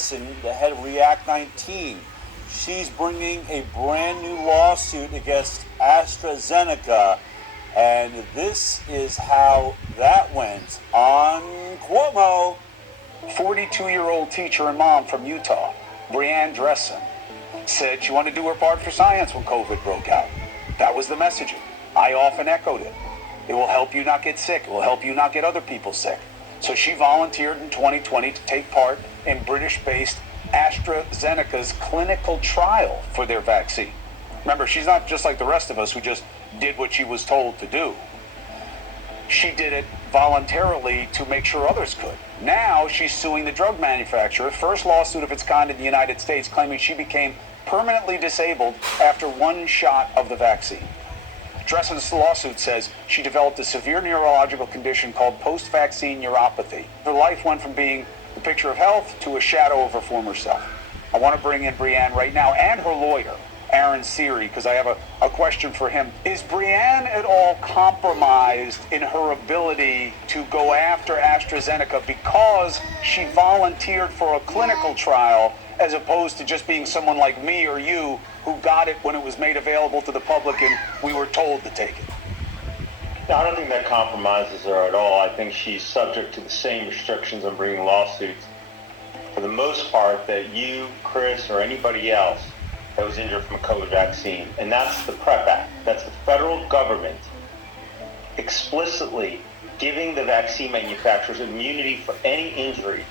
Dressen, the head of React 19. She's bringing a brand new lawsuit against AstraZeneca, and this is how that went on Cuomo. 42-year-old teacher and mom from Utah, Brianne Dressen, said she wanted to do her part for science when COVID broke out. That was the messaging. I often echoed it. It will help you not get sick. It will help you not get other people sick. So she volunteered in 2020 to take part in British-based AstraZeneca's clinical trial for their vaccine. Remember, she's not just like the rest of us who just did what she was told to do. She did it voluntarily to make sure others could. Now she's suing the drug manufacturer, first lawsuit of its kind in the United States, claiming she became permanently disabled after one shot of the vaccine. Dressen's lawsuit says she developed a severe neurological condition called post-vaccine neuropathy. Her life went from being the picture of health to a shadow of her former self. I want to bring in Brianne right now and her lawyer, Aaron Seary, because I have a question for him. Is Brianne at all compromised in her ability to go after AstraZeneca because she volunteered for a clinical trial as opposed to just being someone like me or you who got it when it was made available to the public and we were told to take it? No, I don't think that compromises her at all. I think she's subject to the same restrictions on bringing lawsuits for the most part that you, Chris, or anybody else that was injured from a COVID vaccine. And that's the PrEP Act. That's the federal government explicitly giving the vaccine manufacturers immunity for any injury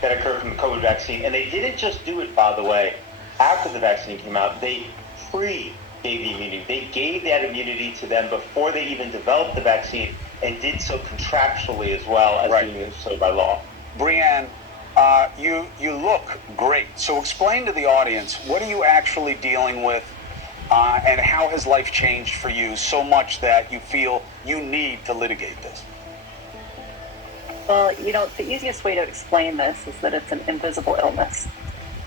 that occurred from the COVID vaccine. And they didn't just do it, by the way, after the vaccine came out. They gave the immunity. They gave that immunity to them before they even developed the vaccine and did so contractually as well as doing so by law. Brianne, you look great. So explain to the audience, what are you actually dealing with and how has life changed for you so much that you feel you need to litigate this? Well, the easiest way to explain this is that it's an invisible illness.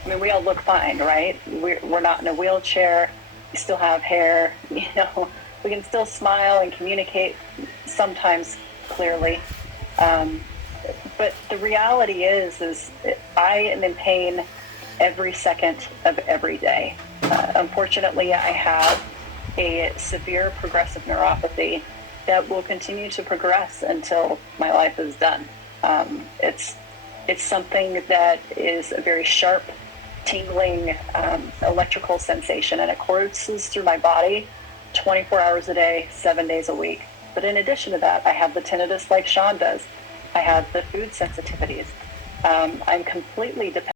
I mean, we all look fine, right? We're not in a wheelchair. We still have hair. We can still smile and communicate sometimes clearly. But the reality is I am in pain every second of every day. Unfortunately, I have a severe progressive neuropathy that will continue to progress until my life is done. It's something that is a very sharp, tingling electrical sensation, and it courses through my body 24 hours a day, 7 days a week. But in addition to that, I have the tinnitus like Sean does. I have the food sensitivities. I'm completely dependent